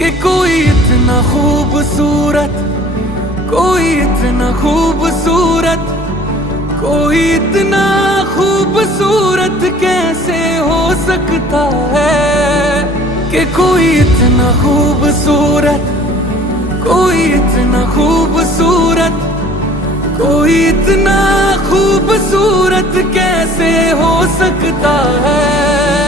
कि कोई इतना खूबसूरत, कोई इतना खूबसूरत, कोई इतना खूबसूरत कैसे हो सकता है। कि कोई इतना खूबसूरत, कोई इतना खूबसूरत, कोई इतना खूबसूरत कैसे हो सकता है।